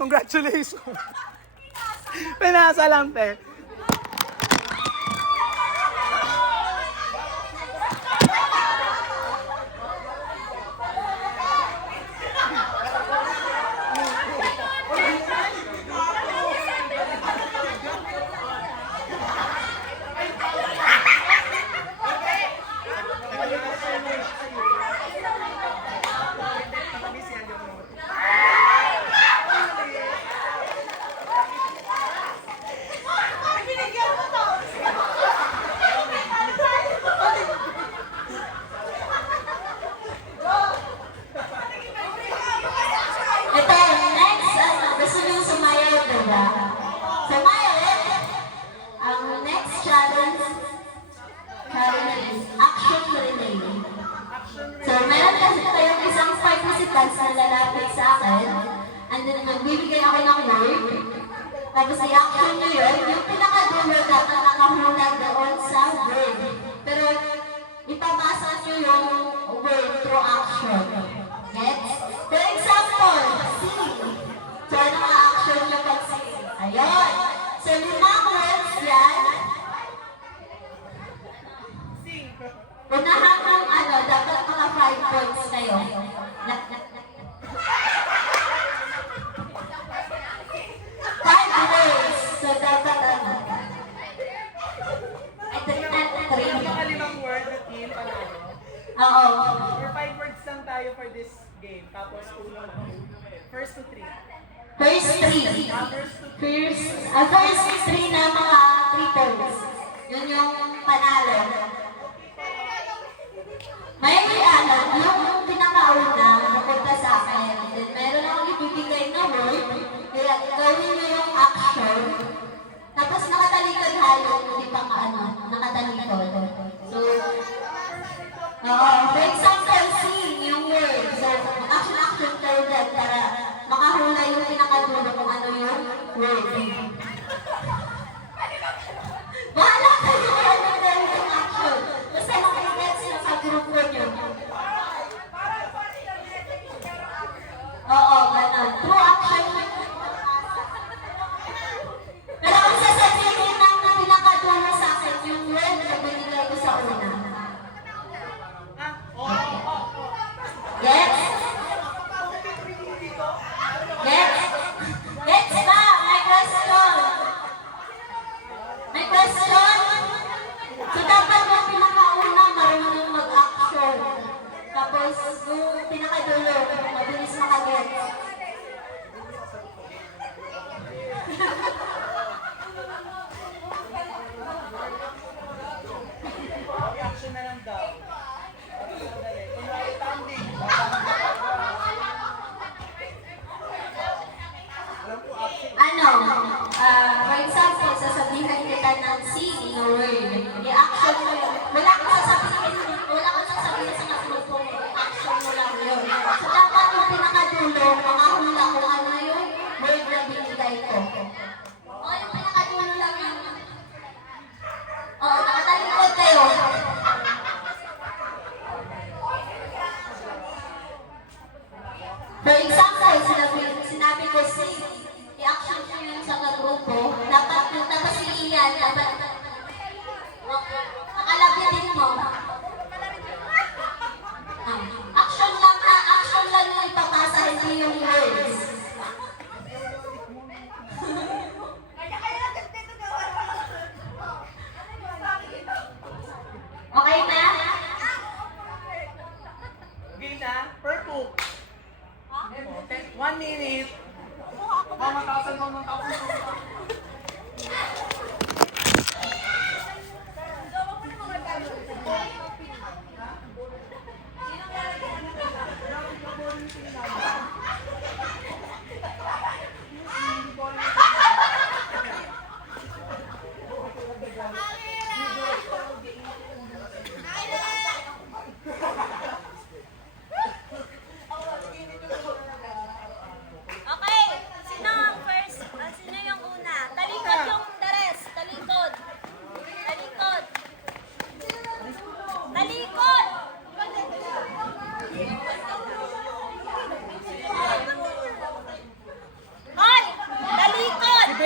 Congratulations. Pinasa lang, te. Ito, next, gusto nyo sumayaw, diba? Sumayaw, ang next challenge is action relay. So, meron kasi tayong isang participants na lalapit sa akin, and then magbibigay ako ng word, tapos i-action nyo yun, yung pinakadulo dapat nakahula doon sa word. Pero, ipapasa nyo yung word through action. Gets? For example, sing. So, ano nga action nyo pag sing? Ayun. So, 5 words yan. Unahan ng dapat mga 5 points kayo. Five words. So, dapat Makalimang word na team, panalo. Oo. For 5 words lang tayo for this game. Tapos uno. First to 3. First 3. First 3 na mga 3 points. Yun yung panalo. May yung pinakauna napunta sa akin. And then meron akong ibibigay na word. Kaya gawin nyo yung action. Tapos nakatalikod halong, hindi pa nakatalikod. So, for example, sing yung word. So, action kayo dyan para makahula yung pinakadulo kung ano yung word. Bahala kayo kung ano yung action. Basta makikets na sa grupo nyo. Oo, gano'n. True action. Pero kung sasabihin ng pinakadulo sa akin yung word na binigay ko sa una. Yes? Yes? Yes ba? May question? May question? So dapat yung pinakauna marunong mag-action. Tapos yung pinakadulo, mabilis makagets. Action na lang daw. Kunwari tanding. For example, sasabihan kita ng sing na word. I-action mo yun. Wala kang sasabihin sa grupo mo. Action mo lang yun. So dapat yung pinakadulo, makahula kung ano yung word na binigay ko. O yung pinakadulo lang yun. O, nakatalikod kayo. For example, sinabi ko sing. I-action nyo yun sa grupo. Dapat yung tapos si Ian, dapat nakalabitin mo. Action lang yung ipapasa, hindi yung words. Okay na? Okay na? Purple. 1 minute. 1.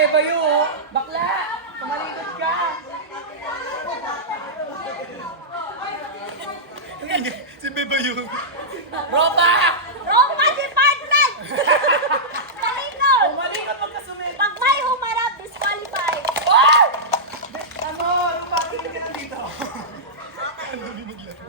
Beba yun. Bakla! Kumalikot ka! Si Beba yun. Ropa! Roma department! Talino! Kumalikot pagkasumit! Pag may humarap, disqualified. Ano? Ano pa? Tingin ka na dito. Ang dami maglaro.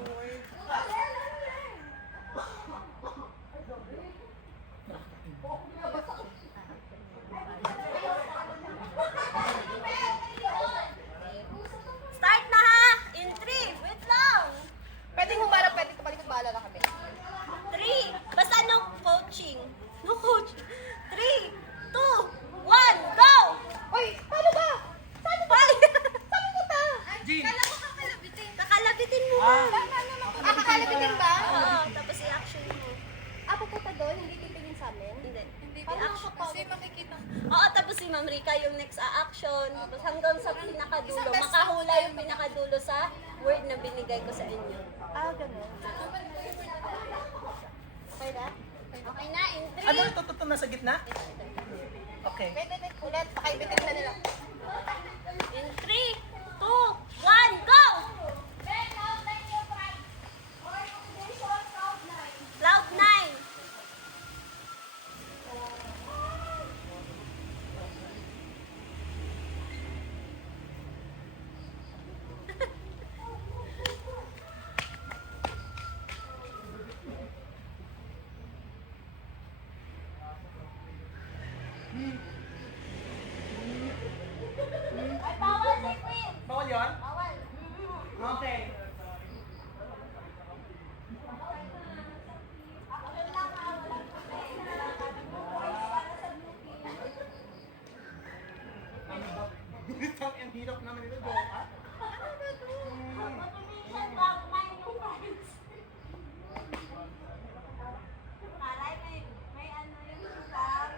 Start na ha! In 3, wait lang. Pwedeng humarap, pwedeng tumalikod, bahala na kami. 3, basta no coaching. No coach. 3, 2, 1, go! Uy, paano ba? Saan ba? Saan punta? Jean! Kakalabitin mo Ah. ba? Kakalabitin ba? Oo, tapos i-action mo. Pupunta doon, hindi titingin sa amin? Hindi. Paano I-action. kasi makikita? Oo, tapos si Ma'am Rica yung next action. Tapos hanggang sa pinakadulo. Isang beses- Makahula yung pinakadulo sa word na binigay ko sa inyo. Ganun. Okay na? Okay na, in 3. Ano ito na sa gitna? Okay. Wait, ulit. Pakaibitin na nila. In 3, 2, 1, go! Cloud 9. Ay, bawal si Queen! Bawal yun? Bawal. Okay. Ang hirap naman ito, Joka. May ano yung sabi.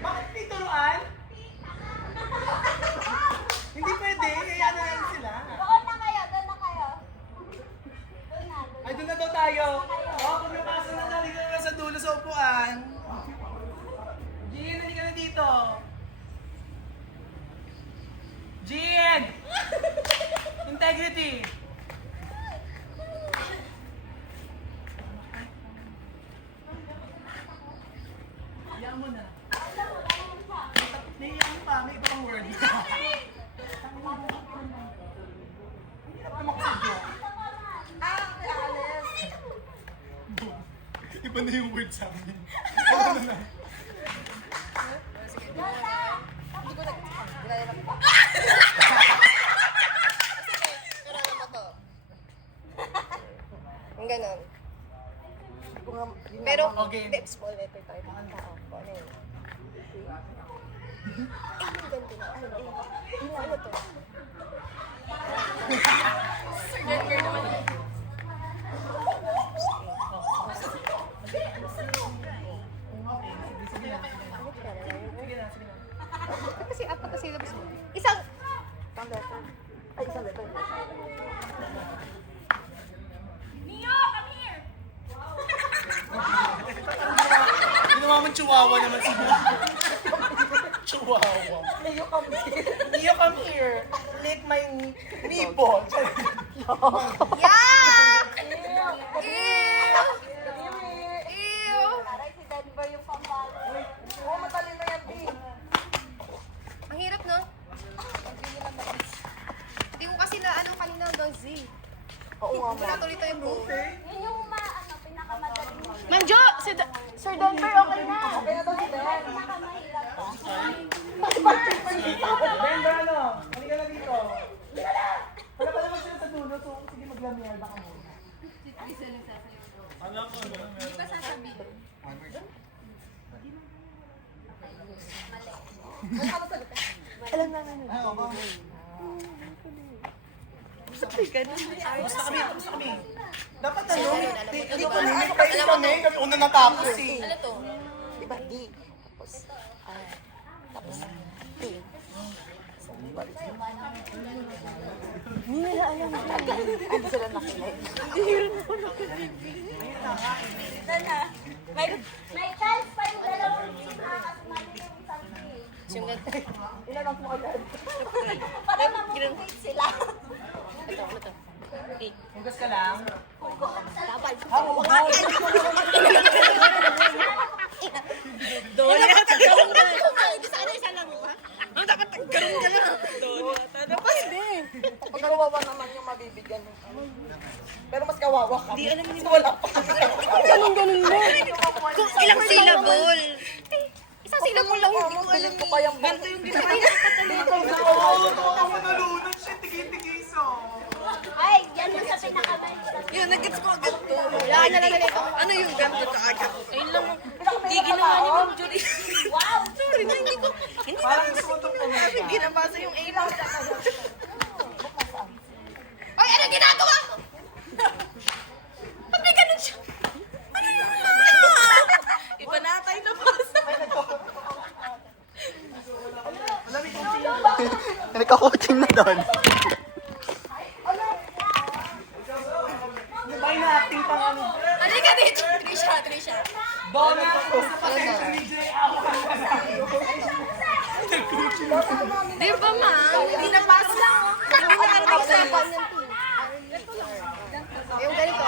Bakit hindi turuan? Hindi pwede, kaya ano lang sila. Doon na kayo, doon na kayo. Doon na, doon Ay, doon na daw tayo. Oo, kung napasa na dali ka na sa dulo sa upuan. Jean, hindi ka na dito. Jean! Integrity! Hayaan mo na. Naiiyak mo pa, may iba pang word. Ang hirap naman kasi joke. Iba na yung word sa amin. Ano na? Hindi ko ginaya na kita. Sige, karala mo to. Ang ganon. Pero, Okay. hindi, small letter tayo. Oo, ano yun? Yung ganito na. Ano to? Girl naman yun. Sige na, sige na. Kasi apat na syllabus mo. Isang letter. Ay, isang letter. Mio, come here! Ginawa mong chihuahua naman si Bea. Chihuahua. Leo, come here. Leo, come here. Lick my nipple. Yeah! Ew! Ew! Parang si Denver yung pambalo. Oo, matalino yan, B. Ang hirap, no? Hindi ko kasi na ano kanina hanggang Z. Oo nga, Wala tuloy tayong buo. Okay. Yun yung pinakamadali Sir Denver, okay na. Okay na daw si Dan. Brenda, ano? Halika na dito. Wala pa naman sila sa dulo, so sige maglamiyarda ka muna. Alam namin yun. Ay, opo. Basta kami. Dapat ano, hindi ko na ano kayo kami una natapos eh. Ano to? Diba, D. Tapos, T. Hindi nila alam. Ano sila nakinig? Hindi rin ako nakinig. May chance pa yung dalawang team kasi mali yung isang team. Ilan ang sumagad? Para ma-motivate sila. Ito, ano to? Hugas ka lang. Dapat. Doon na taggarong ka lang. Sana isa lang ba? Ano dapat taggarong ka lang? Doon. Dapat hindi. Pag kawawa naman yung mabibigyan. Pero mas kawawa ka. Di alam mo. Wala pa. Ganun mo. Kung ilang syllable. Isang syllable lang. Hindi ko alam. Ko kayang Ganito yung ginawa. Oo, tuwa mo nalunan siya. Tigi-tigiso. Ay, yan yung sa pinakamaliit. Yun, nag-gets ko agad to. Wala na lang ito. Ano yung ganito ka agad? Ayun lang. Hindi ginawa ni Ma'am Judy. Wow! Sorry na, hindi ko. Hindi Parang gusto ko itong kasi pumunta. ginabasa yung A lang. Ay, ano ginagawa mo? Ba't may ganun siya? Ano yun? Iba na tayo na basa. Nagka-coaching na doon. May na acting pang ano. Halika dito. Trisha. Donna, sa pasensya ni Jay. Ako ka na. Di ba, ma'am? Hindi na basa. Hindi na narating sa yung ganito.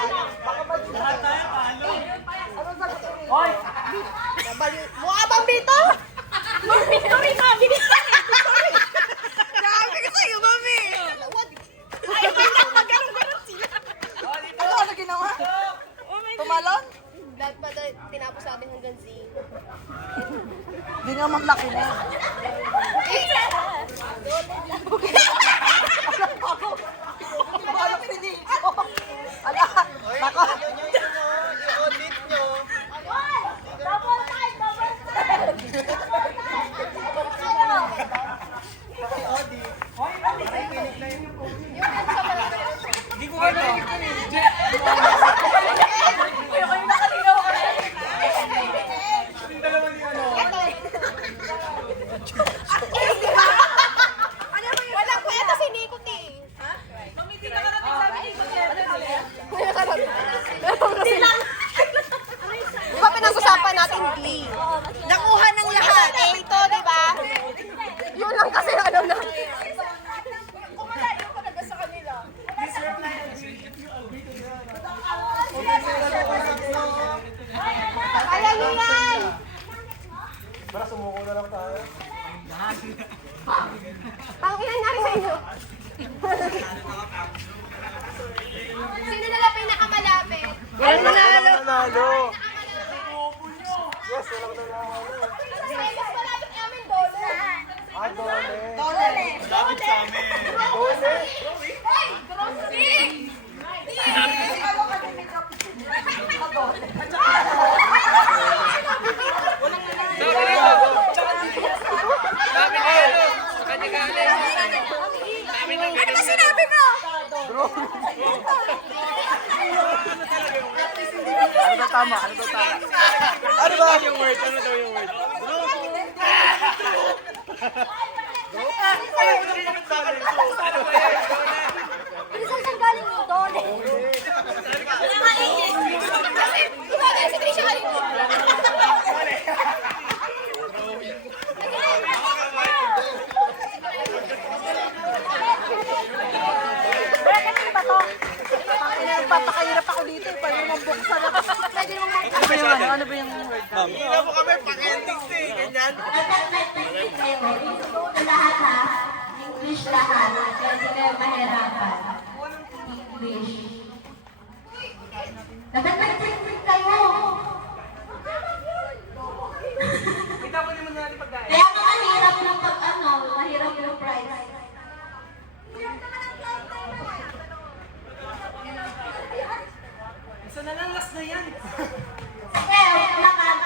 Lahat tayo paano? Hoy! Mukha bang dito? Victory na! Binigyan eh! Victory! Grabe ka sa'yo, mami! Ay, magano'n sila. Ano ginawa? Tumalon? Lahat pa tinapos natin hanggang Z. Hindi nga makinig. Ano pinito? Ala! Nako! I-audit nyo. Double time! Double time! Hoy, nakikinig na yun. Hindi ko ano. Yung dalawa ni ano. Wala ko yata si Nikot eh. Ha? Hindi ka nakarating sabi ni Nikot. Hindi lang. Di ba pinag-usapan natin D? Nakuha ng lahat. Eh, ito, di ba? Yun lang kasi alam na. Kung malayo ko naga sa kanila. Please reply if you agree to that. Kaya nyo yan! Para sumuko na lang tayo. Pangilan na rin sa inyo. Sino na lang pinakamalapit? Walang manalo. Nanalo. Yes, walang nanalo. Mas malapit namin, Dole. Ah, dole. Lapit sa amin. Dole. Hey! Grocery! Ano ba sinabi mo? Ano ba tama? Ano ba tama? Ano ba yung word? Ano daw yung word? Bilisan saan galing yung Dole? Kasi, kumagay si Trisha kanina. Nagpapakahirap ako dito. Pwede naman buksan ako. Pwede naman buksan. Ano ba yung ano? Ano ba yung word? Hindi na po kami pag-endings eh. Ganyan. Hanggang may 27. Sa lahat ha. English lahat. Kaya hindi kayo mahirapan. English. Dapat may 20 kayo. Ito na lang, last na yan. Sige,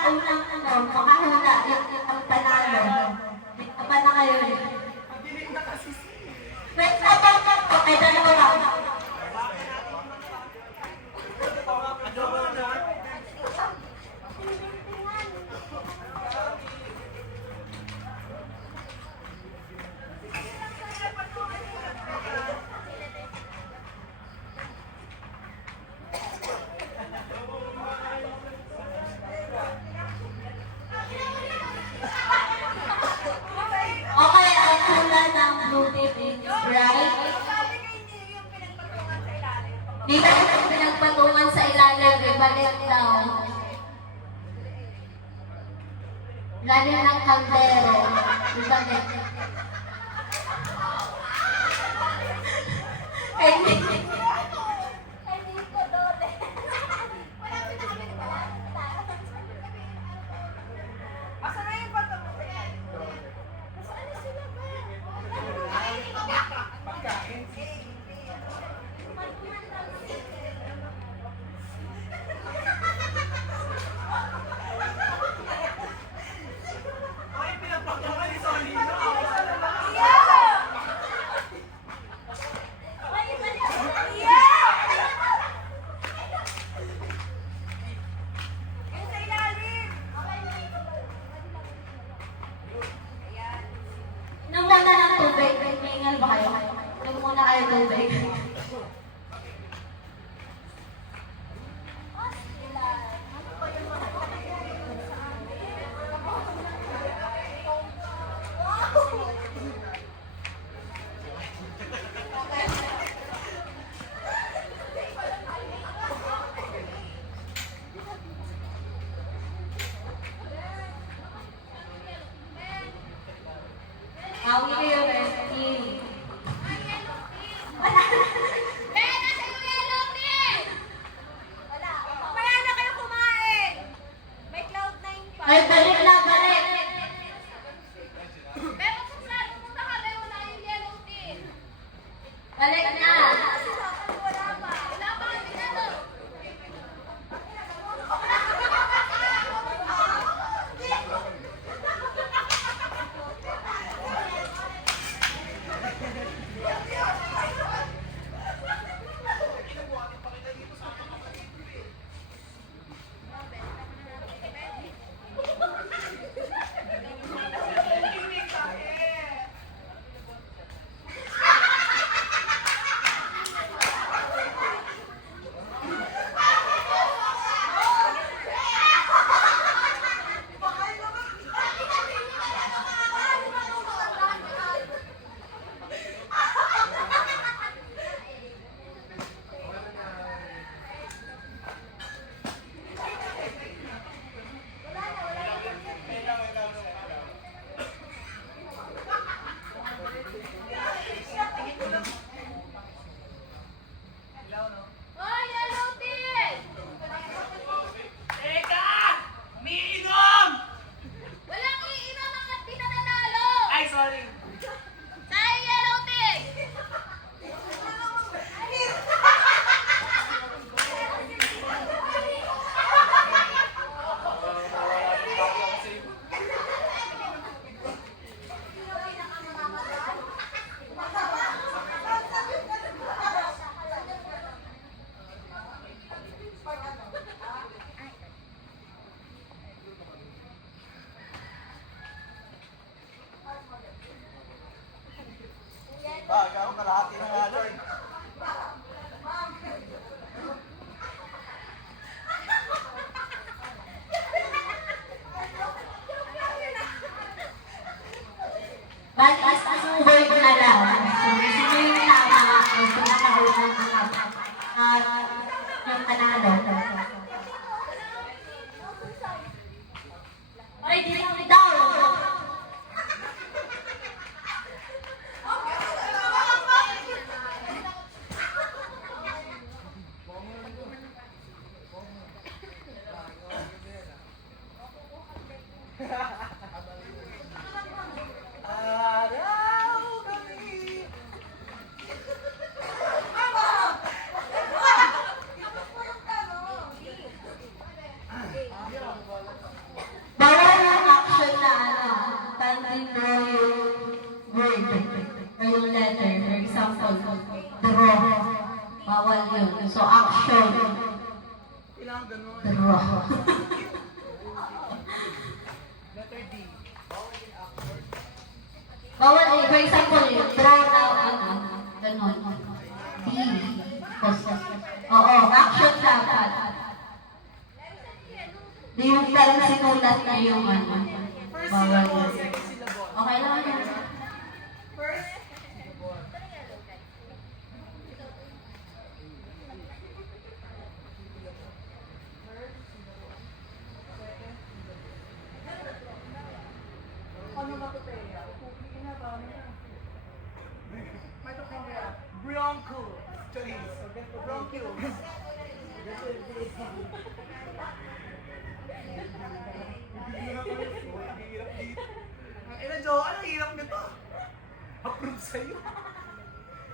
unang makahula yung panalo. Dito pa na kayo eh. Pagdinig na kasi. Wait, okay, dalawa lang. Okay, ang hula ng blue tip is right. Dito yung pinagpatungan sa ilalim, ibalik daw. Ilalim ng kaldero, ibalik. Ay, pinagpagkakan ni Solino. Nung muna ng tubig, hingal ba kayo? Nung muna kayo tubig. Awi kayo, Bestie. lang, gano'n. Draw. Letter D. Bawal eh, for example, draw na ganon. D. Oo, action dapat. Di yung parang sinulat na yung ano. First Bawal syllable, yun. second syllable. Okay lang yan. First, Bronco. Bronco. Ina, Jo, ano hirap nito? Approve sa'yo.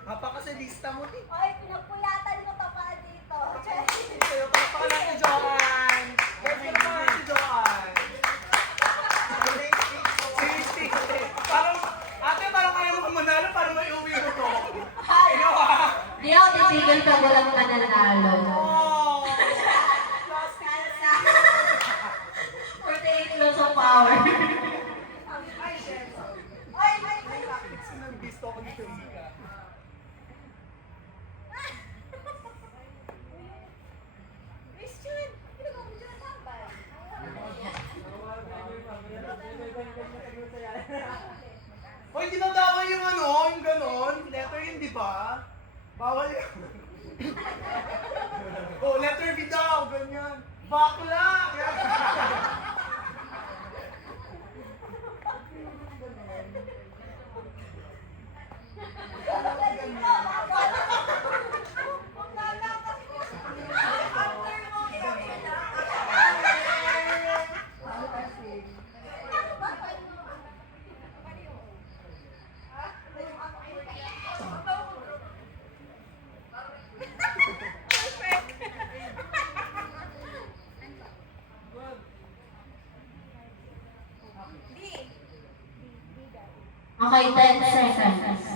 Napakasalista mo, eh. Oy, pinagpuyatan mo to pa dito. Sa'yo, pala si Joanne. Pala si Joanne. Parang, ate, parang kaya mo manalo para may uwi mo to. Ino, ha? Di ako titigil pag walang mananalo. Oh. 48 lots of power. Gusto ko dito. Christian, ginagawa mo dyan tambay. Hoy, hindi na bawal yung ano, yung ganon. Letter yun, di ba? Bawal yun. Oh, letter B daw, ganyan. Bakla! Okay, 10 seconds.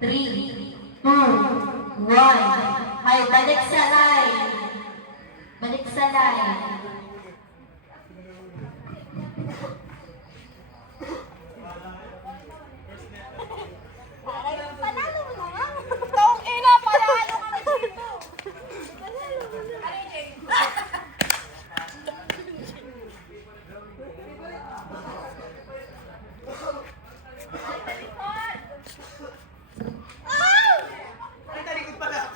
3, 2, 1. Ay, balik sa line. Balik sa line. Panalo mo na. Tong ina, panalo ka na dito. Panalo mo na. Ay, Jane. Ay, talikod pala.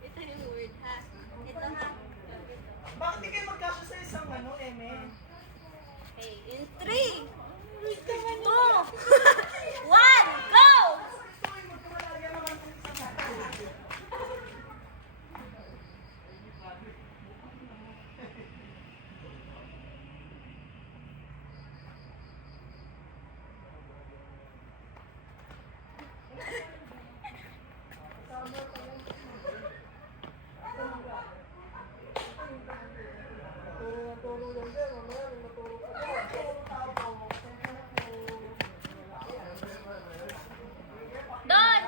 Ito yung word, ha? Ito, ha? Bakit di kayo magkasya sa isang ano, eme? Okay, in 3, 2, 1, go! Don!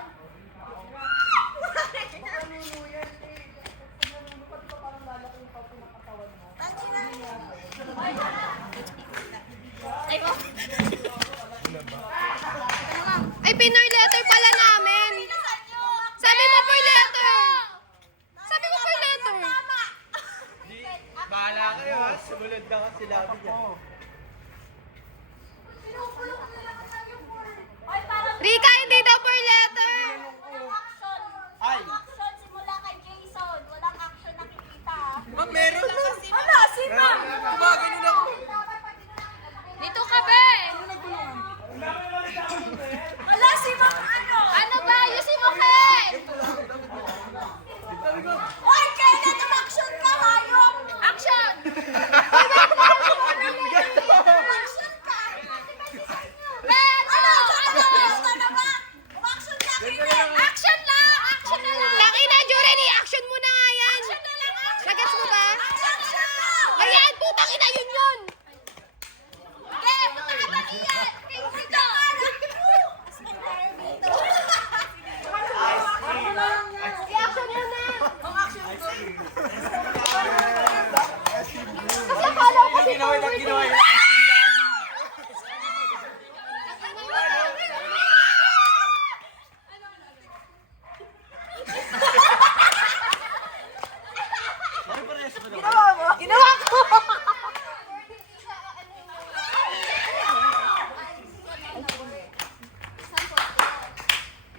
Ay, oh. Ay, Pinoy letter pala namin. Sabi mo per letter. Sabi mo per letter. Bahala kayo ha. Sumunod na kasi labi niya. Rika, hindi daw per letter. Ay! Action simula kay Jason. Walang action nakikita. Ma'am, meron na. Wala, si Ma'am. Gumagano na ako. Dito ka, be. Wala, si Ma'am ano? Ano ba? Ayusin mo, Ke. Oy, kailan ang action ka, hayop? Action!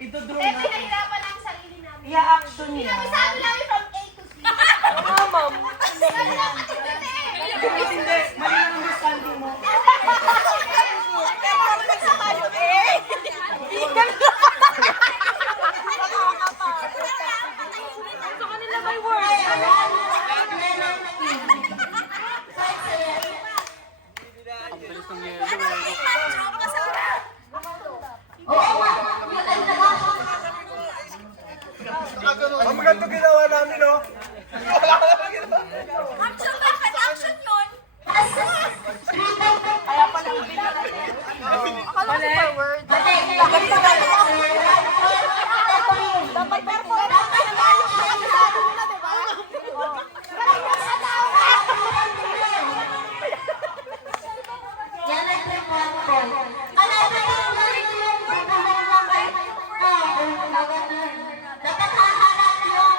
Ito-draw Eh, na. pinahirapan ang sarili namin. I-action niya. Sabi namin from A to Z. Hindi, mali ang understanding mo. Sa kanila may word. Ang bilis ng yelo. Oo nga, yun ang nag-action. Ang maganda ginawa namin, no? Wala ka naman ginawa. Action ba? Action yun? Kaya pala ang bigyan natin. Akala ko per word. Dapat per word. Yan ang 3 point. Alala yung bubulong lang kayo. Dapat haharap yung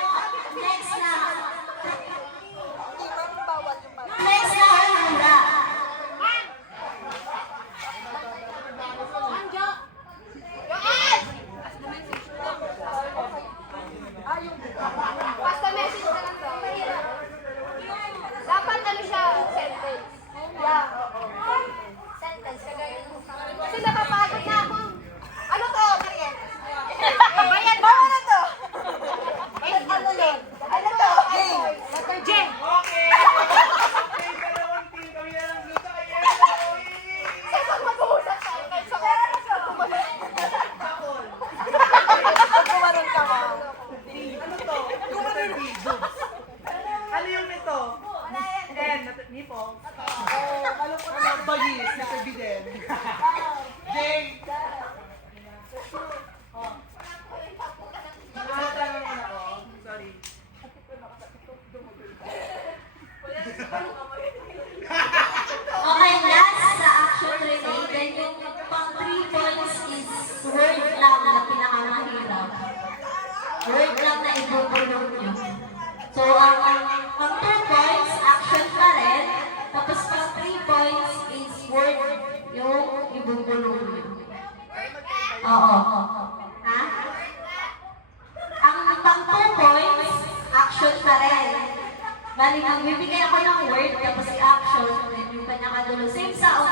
next na. Next na hula. Basta message na lang to. Dapat ano siya, sentence. Yeah. Sentence. Kasi napapagod na ako. Ano to, Marian? Marian, bawa na to. Ano yun? Ano to? Letter J. Okay. Okay, dalawang team. Kami na lang luto kay Yelo. Saan mag-uusap tayo? Kahit sa Bakol. Kumaroon ka ba? Ano to? Letter B. Boobs. Ano yung ito? N. Nipo. Ano po na? Bagis. Letter B din. J. Nakatanong mo na ako. Sorry. Okay, last sa action related, yung pang 3 points is word lang na pinakamahirap. Word lang na ibubulong nyo. So, pang 2 points, action pa rin. Tapos pang 3 points is word yung ibubulong nyo. Oo. Ha? Ang pang 2 points, action pa rin. Bali, magbibigay ako ng word, tapos i-action, then yung kanya kadulo. Same sa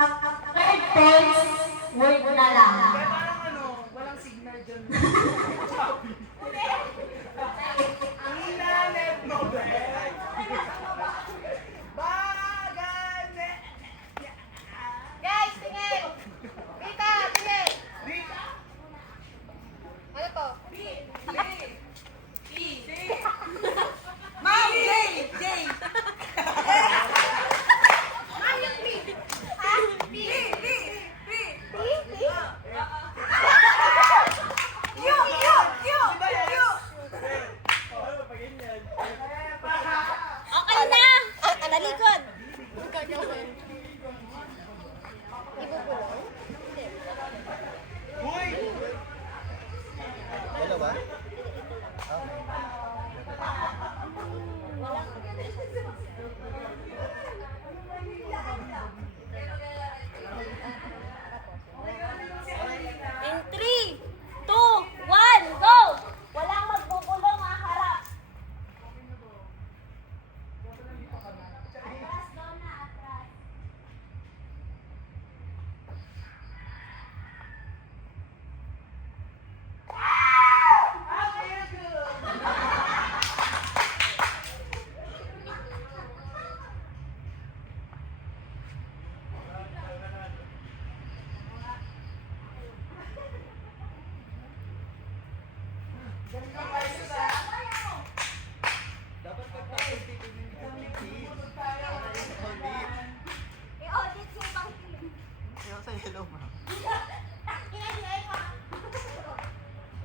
ang third points, word na lang. Kaya parang ano, walang signal dyan. Inanet mo, be. Bagane. Guys, tingin! Rita, tingin! Rita. Ano to? Ma'am, Jay! Jay! Ma'am, yung P! Ha? P! P! P! P? Q! Q! Q! Q! Okay na! Nalikod! Uy! Dalawa? In 3, 2, 1, go! Walang magbubulong, ha? Harap. Atras daw na, atras. I-audit yung bang team. Sa yelo, ma'am. Inay pa.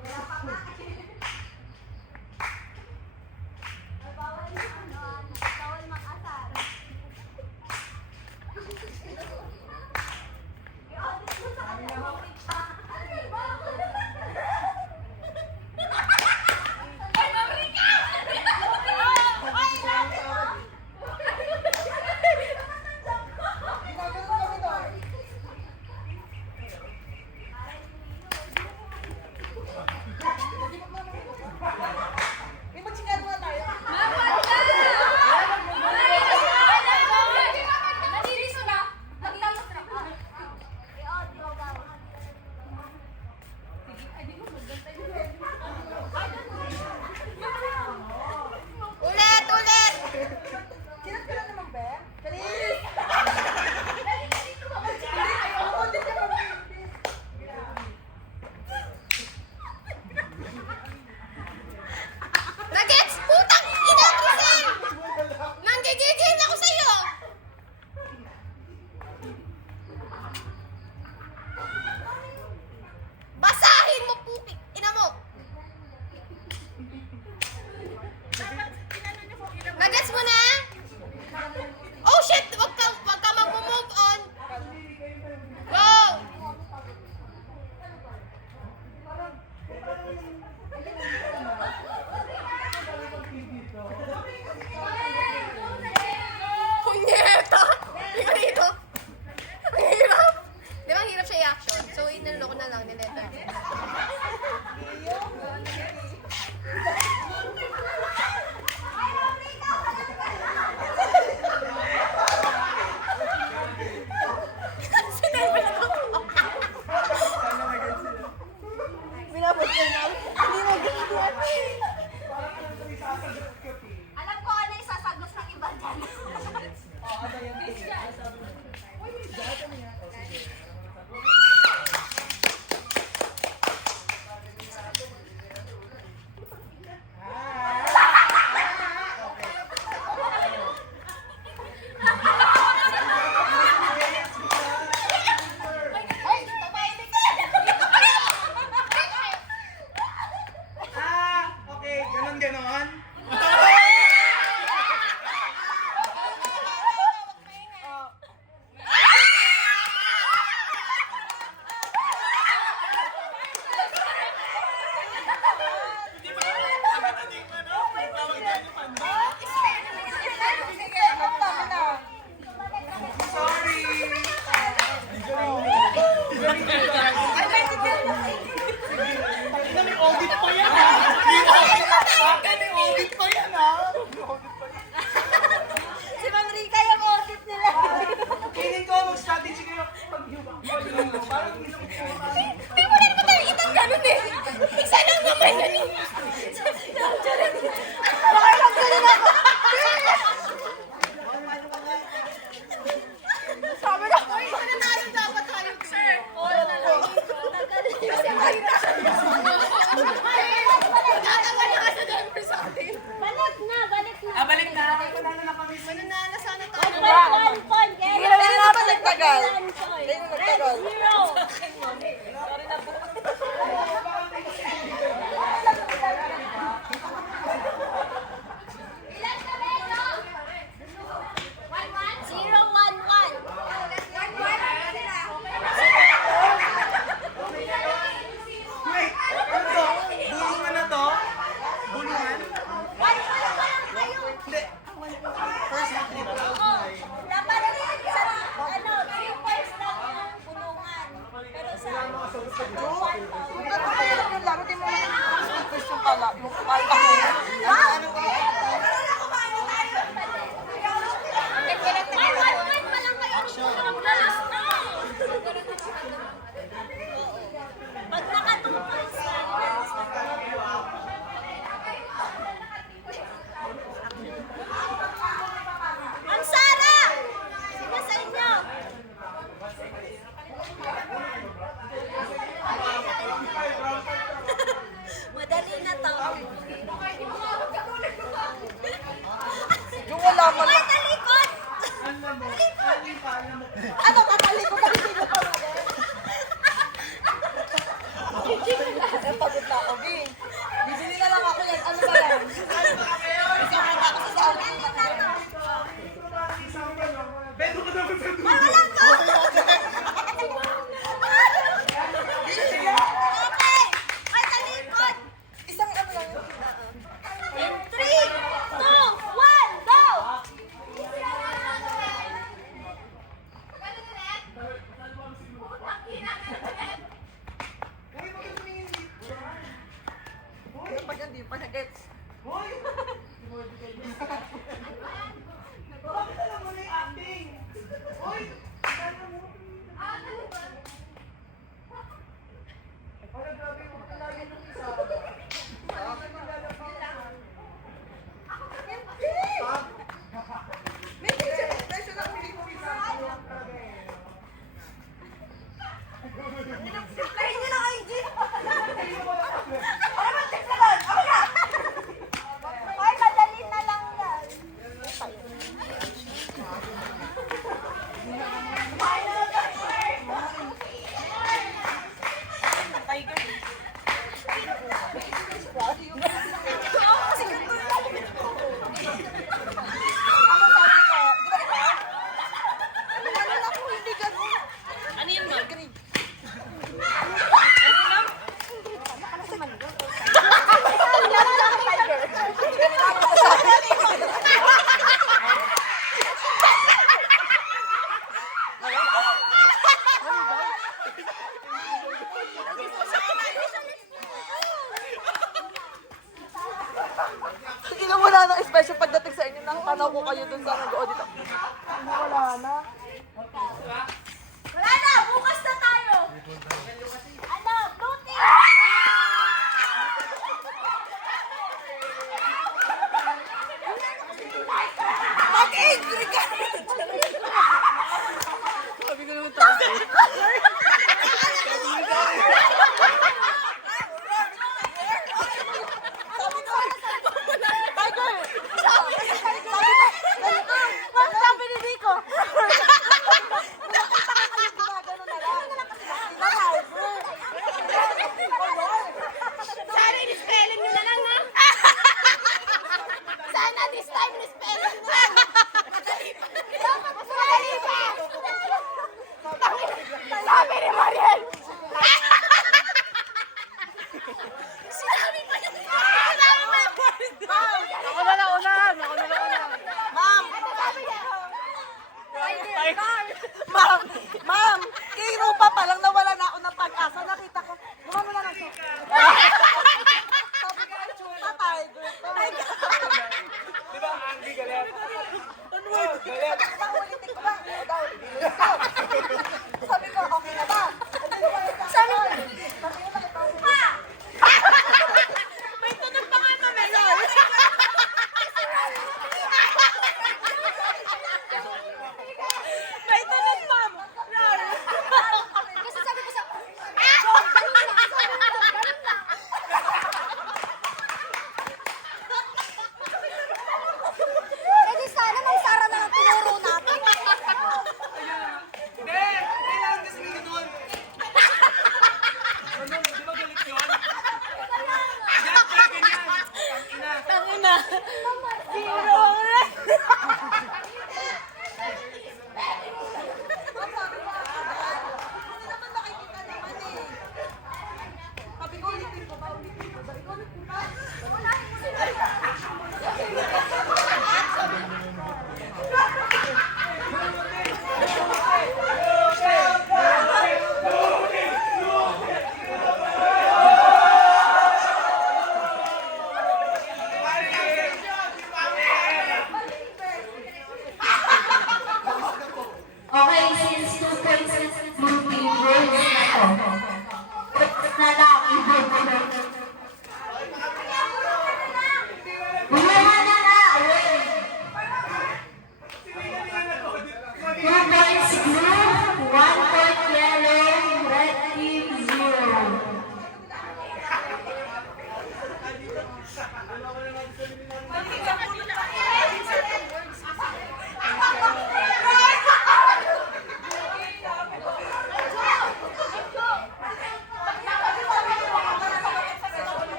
Wala pa nga. Bawal na ano, bawal mag-asar. I-audit mo sa kanila. Ay, bawal. Ay, Marika! Ay, natin mo! ko na lang, niletter. Binabot ko na. Hindi mo gagawin. Alam ko ano yung sasagos ng iba dyan. Okay, ganon. Sorry! May audit pa yan, ha? May audit pa yan, ha? Si Ma'am Rica yung audit nila. Feeling ko, mag-strategy kayo pag parang hindi lang Hindi mo rin naman itang ganun eh. Isa lang naman yan eh. Baka lang ganun ako. Sabi na, isa na tayo dapat tayo, sir. Wala na lang. Kasi mahirap na siya. Tatawa na kasi driver sa atin. Balik na. balik na. Panalo na kami. Mananalo sana tayo. One point. Hindi na natin nagtagal. Hindi na nagtagal. Zero. Ilan kami, no? 1-1? 0-1-1. 1-1? Wait, ano to? Bulungan na to? Bulungan? Hindi. First half, di ba? Dapat sa, 3 points lang yung bulungan. Pero sa, Kung ano kaya yung laro, di mo yung question pala. Yung pala mo. Ano ba? 1-1 pa lang kayo. Lalas na. Pag naka 2 points lang. Ang Sara! Sige sa inyo. Madali na to. Sige na, wala na special pagdating sa inyo. Nakatanaw ko kayo dun sa nag-audit. Wala na. Wala na! Bukas na tayo! Ano? Tuti! Mag-angry ka! Sabi ko naman tayo. Sabi ni Nico.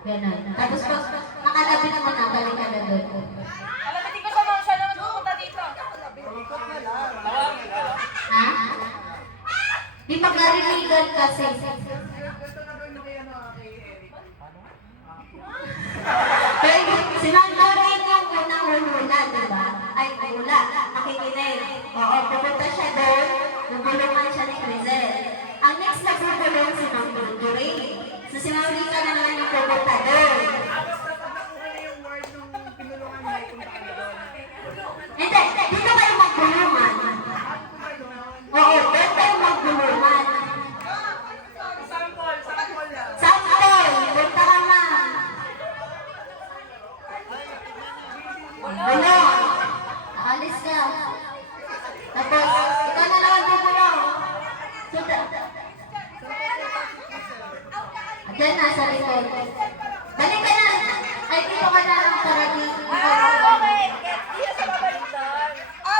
Ganon. Tapos pag nakalapit mo na, balik ka na doon. Alabatin ko sa mga siya naman pupunta dito. Ha? Di pag-nariligan kasi. Pero si Ma'am Doreen yung unang hula, di ba? Ay, hula. Nakikinig. Oo, pupunta siya doon. Nagulungan siya ni Crizel. Ang next na pupulong si Ma'am Doreen. So si Ma'am Rika naman yung pupunta doon. Hindi, dito kayo maggulungan. Oo, doon kayo maggulungan. Sample, punta ka na. Bulong. Aalis ka. Tapos, ikaw na naman bubulong. Diyan na sa likod. Balik ka na. Ay, dito ka na lang para dito.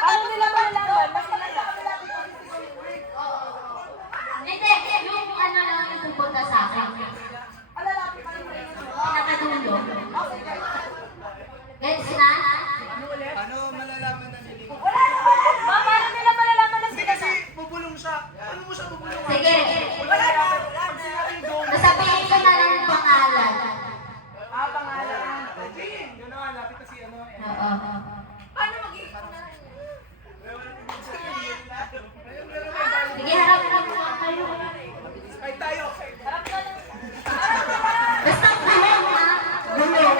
Ano nila malalaman? Mas malalaman. Hindi, yung ano lang yung pupunta sa akin. Nakadulo. Gets na? Paano malalaman na nila? Mama, ano nila malalaman na Hindi kasi bubulong siya. Ano mo siya bubulong? Sige. Pag sinabing go, Nasabihin ko na lang yung pangalan. pangalan. Jean! Yun na nga, lapit na si ano. Oo. Sige, harap mo kayo. Ay, tayo. Basta gulong ha. Gulong.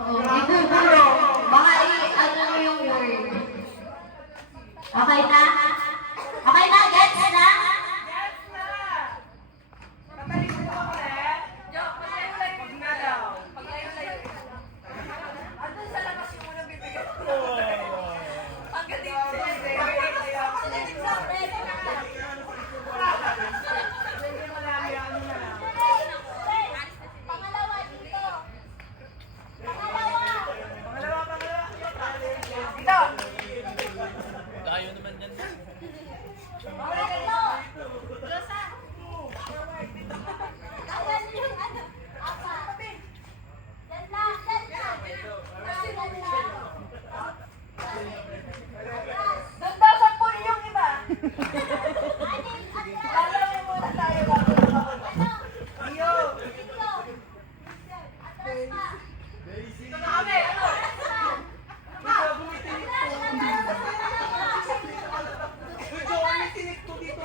Oo, ibubulong. Baka ano yung word. Okay na? Okay na? Gets na? Pag na daw. Layo naman yan. Doon daw sa pool yung iba. Lalawin muna tayo bago nakabulong. Iyo! Ikaw, bumitinik to. Uy, Joe, bumitinik to dito.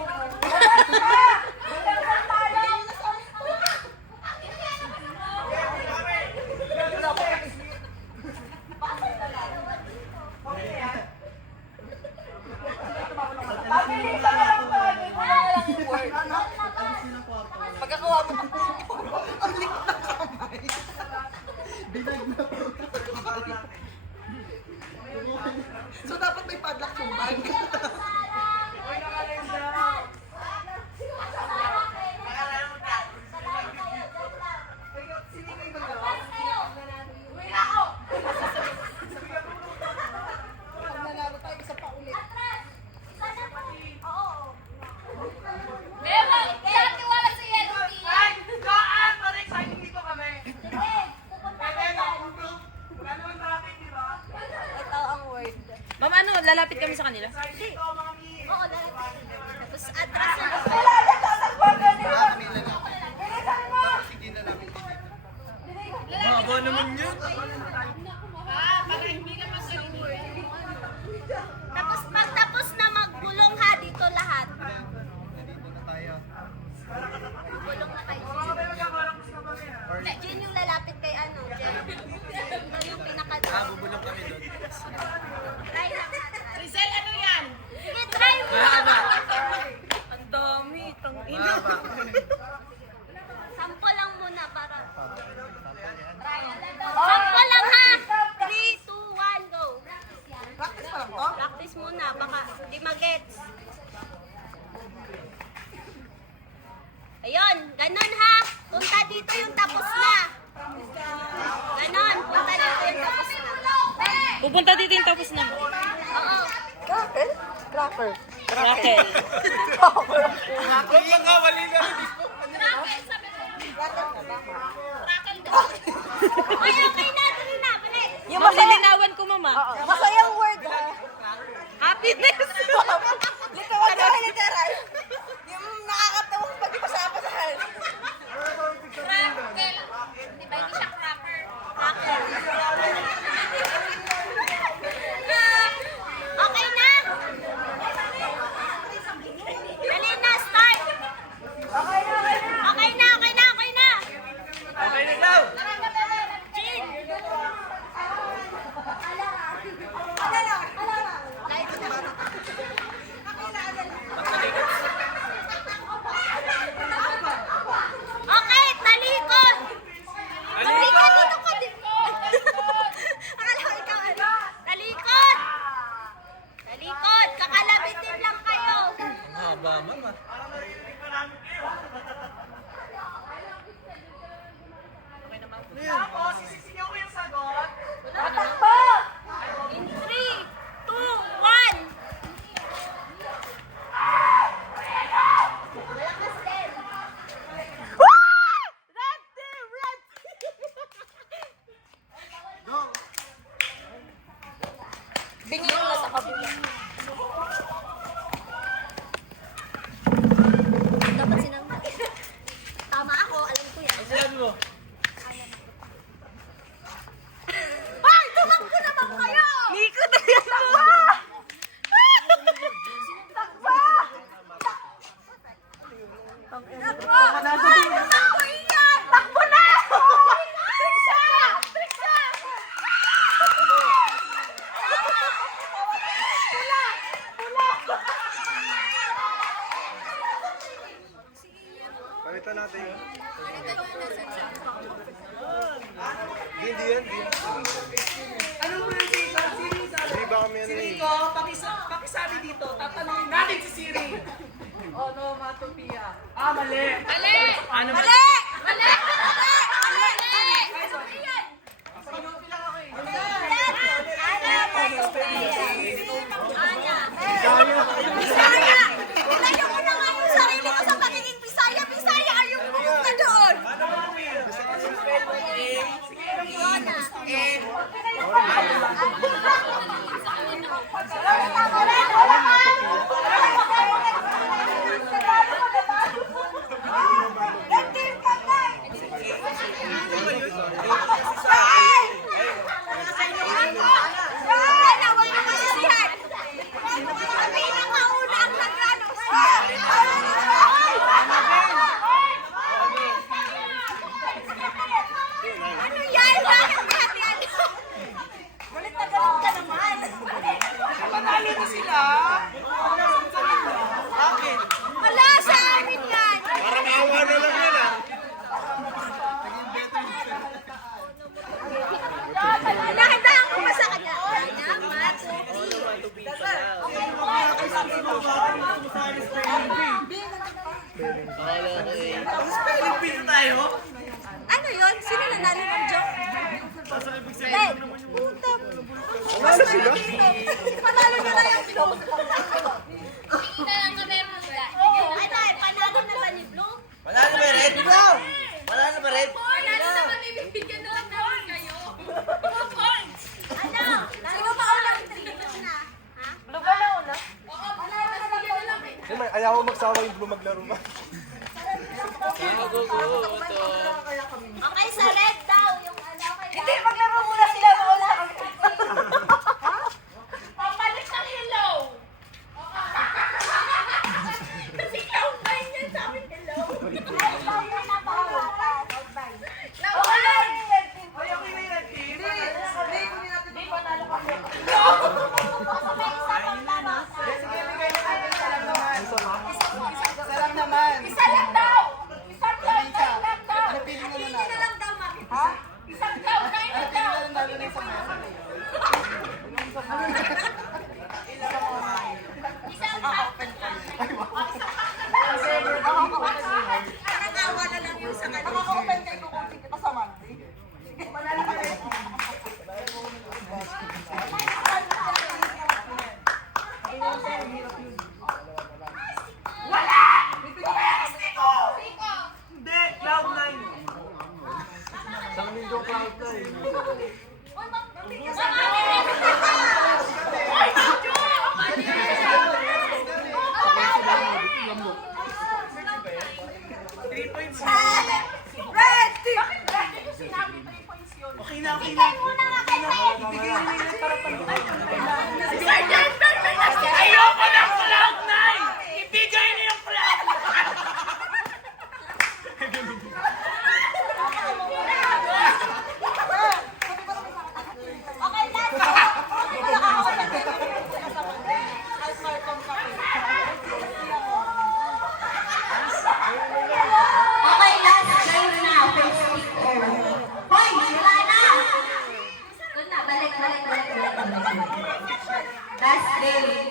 Pabilis ka lang po. Hindi mo na lang yung word. Pagkakuha mo ng Ang liit na kamay. So, dapat may padlock yung bag. Uy, nakalenda. Sino yung magawa? Beba, kaya tiwala sa yellow tea. Ay! Kaan! Para exciting dito kami. Ano ang traffic, di ba? Ito ang word. Ma'am, ano? Lalapit kami sa kanila? Exciting to, mami. Oo, tapos atras na. Sige na namin dito. Baba naman yun. Tapos pagtapos na magbulong ha, dito lahat. Nandito na tayo. Bulong na kayo. Jen yung lalapit kay ano, Jen. Ikaw yung pinaka... Bubulong kami doon. Try lang ha, try. Rizal, ano yan? Sige, try mo. Ang dami. Baba. Sample lang muna para... Sample lang ha! 3, 2, 1, go! Practice pa lang to? Practice muna, baka di magets. Ayun, ganun ha! Punta dito yung tapos na! Ganon, punta dito yung tapos na. Pupunta dito yung tapos na. Oo. Cracker? Cracker. Raquel. Huwag lang nga, mali na rin. Grabe, sabi ko. Ay, okay na, tuloy na, balik. Yung malilinawan ko, mama. Masayang word, ha? Happiness. Literal ka, literal. Yung nakakatawang pag-ipasa-pasahan. Crackle. Di ba, hindi siya cracker. Cracker. Okay na. Dali na, start. Okay na. Okay na daw. Chin. Okay, talikod. Talikod, dito ka dito. Akala ko ikaw ano? Talikod. Talikod, kakalabitin lang kayo. Ang haba, mama. Tapos, sisisigaw ko yung sagot. Tatakbo. In 3, 2, 1. Malakas din. Red team! Red team! Bingi ko na sa kabila. Dapat sinangga. Tama ako, alam ko yan. Sinabi mo. Ay, tumakbo naman kayo! Nico na yan ako! Takbo! Takbo! Takbo iyan! Takbo na! Trisha! Trisha! Palitan natin yun. Hindi yan. Ano pronunciation? Siri, sabi. Hindi ba kami ano Siri eh? ko, pakisabi dito. Tatanungin natin si Siri. Onomatopoeia. Ah, mali. Mali! Ano ba? Mali! Mali! Mali! Mali! Sinupi lang ako eh. Bisaya! Ilayo ko na nga yung sarili ko sa pagiging Bisaya! Bisaya! Ayaw mo ka doon! Yona! Wala, wala masisihan! Ang pinakauna ang nagrano! Ano yan? Bakit dati ano? Galit na galit ka naman! Panalo na sila. Bakit? Wala sa amin yan! Para maawa na lang yan ah. Dahan-dahan ko pa sa kanya. Spelling bee na tayo. Ano yun? Sino nanalo ng joke? Ben, puta. Mas sila? Panalo na lang yung Blue. Hindi na lang kami muna. Ay, tayo, panalo na ba ni Blue? Panalo ba red? Panalo ba red? Panalo na ba bibigyan na lang namin kayo? 2 points! Ano? Sino ba unang 3 na? Ha? Blue ba na una? Oo, panalo na bigyan na lang eh. Ayaw ko magsawa yung blue maglaro ma. Okay, sa red daw. Yung ano, okay Hindi, maglaro muna sila mauna. papalit ng hello. Kasi ikaw ba yun sa amin hello? Ay, ikaw yun na pangalaman. Nawala! Ay, okay na yan, team. Hindi, kunin natin yung panalo kami. Basta may isa pang laro. Sige, bigay na natin. Isa lang naman. Isa lang naman. Isa lang daw! Isa lang daw! Napili na Pili lang. na lang daw, Mami. Last game.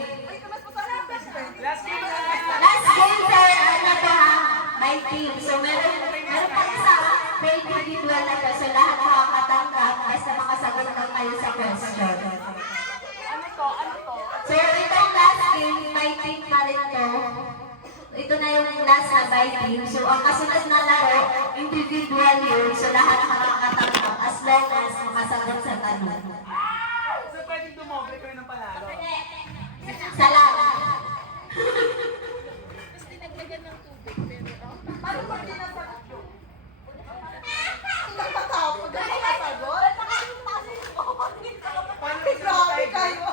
Last game na. Last game sir, ano to ha? By team. So meron pa isa per individual na to. So lahat makakatanggap basta makasagot lang kayo sa question. So itong last game, by team pa rin to. Ito na yung last na by team. So ang kasunod na laro, individual yun. So lahat makakatanggap as long as makasagot sa tanong. So pwedeng dumoble kayo ng panalo. Salamat. Grabe kayo.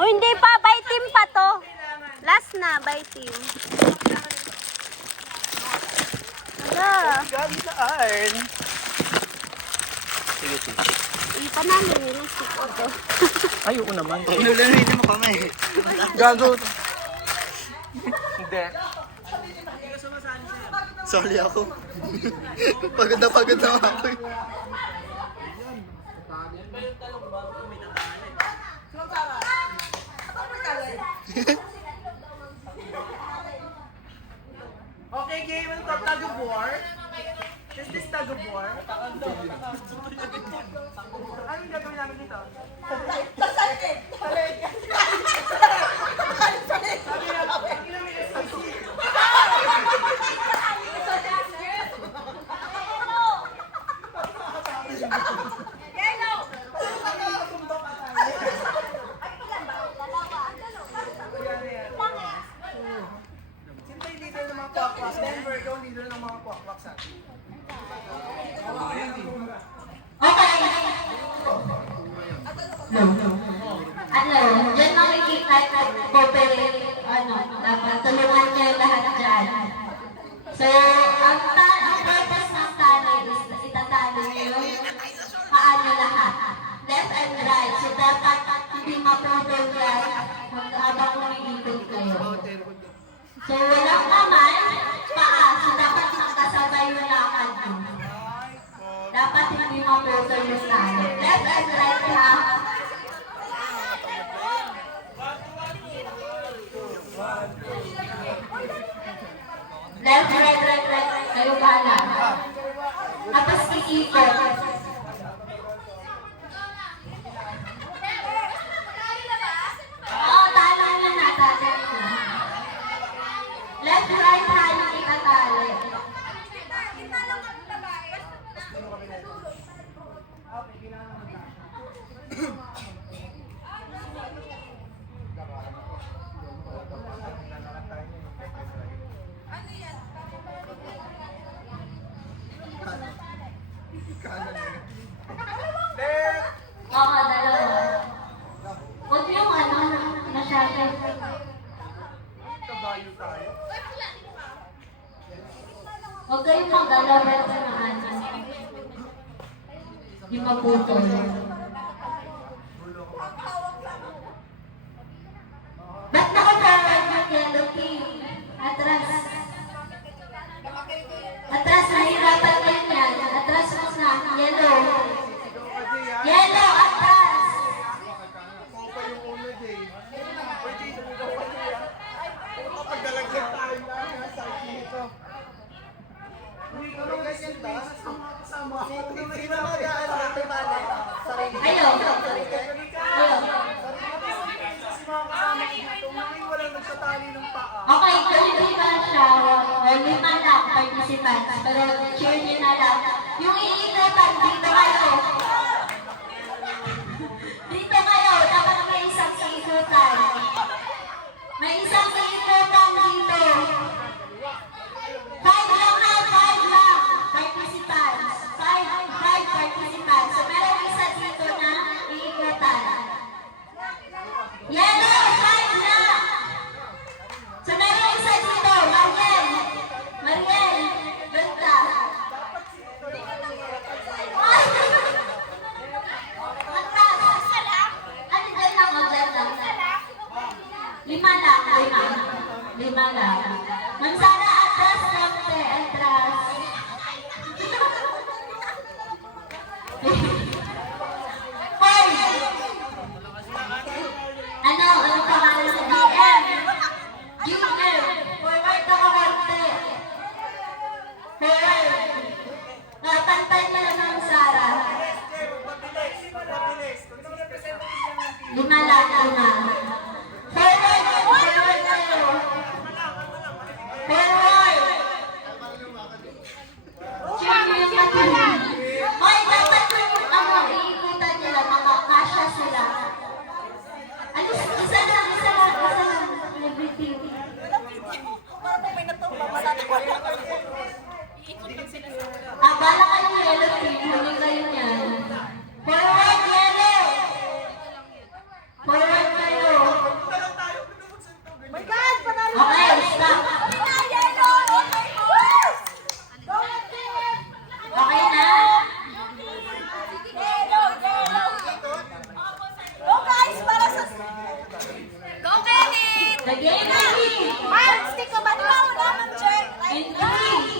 O hindi pa, by team pa to. Last na, by team. Wala. Gabi sa arn. Sige, sige. Ipanalo nila si Koto. Ayoko naman. Inulanitin mo kami. Gago. Hindi. Sorry ako. Pagod na ako. Okay, game. Ano to? Tug of war? Is this tug of war? Ano yung gagawin namin dito? Sabi na, ilang minutes na ito? Sino tayo leader ng mga quack-quack? Denver, ikaw leader ng mga quack-quack sa atin. Okay. Ano, dyan makikita cooperate, dapat tulungan kayo lahat dyan. So, ang purpose ng tanay is itatalo nyo paano lahat. Left and right. So, dapat hindi maputol yan habang umiikot kayo. So, walang naman paa. So, dapat magkasabay yung lakad nyo. Dapat hindi maputol yung talo. Left and right ha. Left, right, right, right. Kayo pala. Tapos iikot. Oo, talo na. Left, right, ha. Yung itatalo. Oo, dalawa. Huwag yung masyado. Kabayo tayo. Huwag kayong mag-alaw na yung maputol. Ba't naka-forward yung yellow team? Atras. Atras, nahirapan kayo yan. Atras mo na. Yellow. Yellow, atras. Ako pa yung ulo, Jay. Uy, Jay, sumigaw ka niya. Kapag dalagyan tayo na, nasa dito. Uy, ano ganyan ba? Kasama ako. Sino magaan natin ba? Sarili. Ayaw. Ayaw. Walang nagtatali ng paa. Okay, kung hindi ba siya, lima lang participants, pero cheer nyo na lang. Yung iikutan, dito kayo. Dito kayo, dapat may isang iikutan. May isang iikutan dito. 5 lang na, 5 lang. Participants. 5 participants. So, meron isa dito na iikutan. Yellow, 5 na. So, meron isa dito, Mariel. Mariel, doon ka. Ay! Magtas. Ano dyan lang, o dyan lang. 5 lang, 5. Kapantay na lang ng Sara. Lima lang, lima. Forward! Forward kayo. Forward! Check mo yung matuloy. Hoy, dapat yung iikutan nila, makakasya sila. Alis, isa lang. Everything. Bala kayo yellow team, huli kayo niyan. Forward, yellow! Forward kayo. Okay, stop. Okay na? The game ready. In 3, 2, 1, go!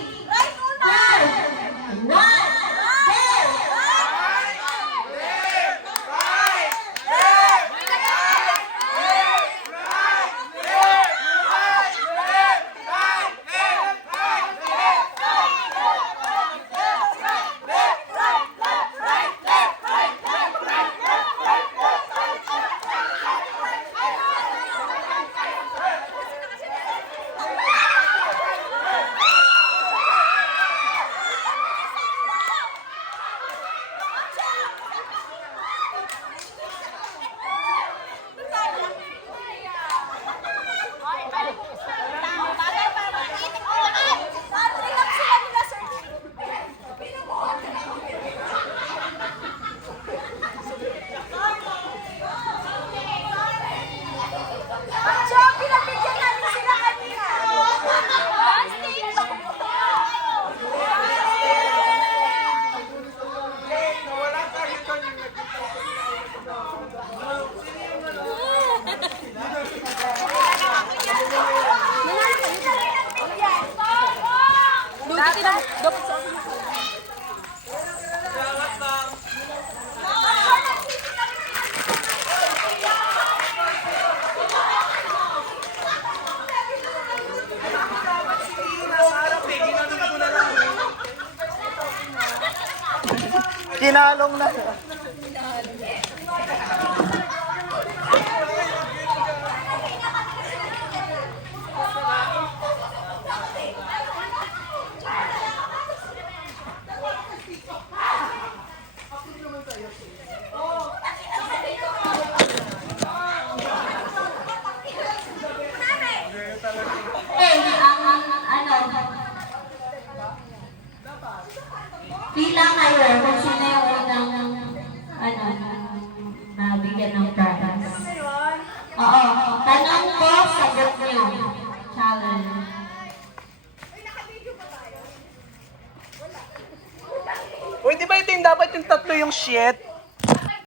Kinalong na. Pila kayo kung sino yung unang nabigyan ng prize. Oo. Tanong ko, sagot niyo. Challenge. Uy, di ba ito yung dapat yung tatlo yung shit?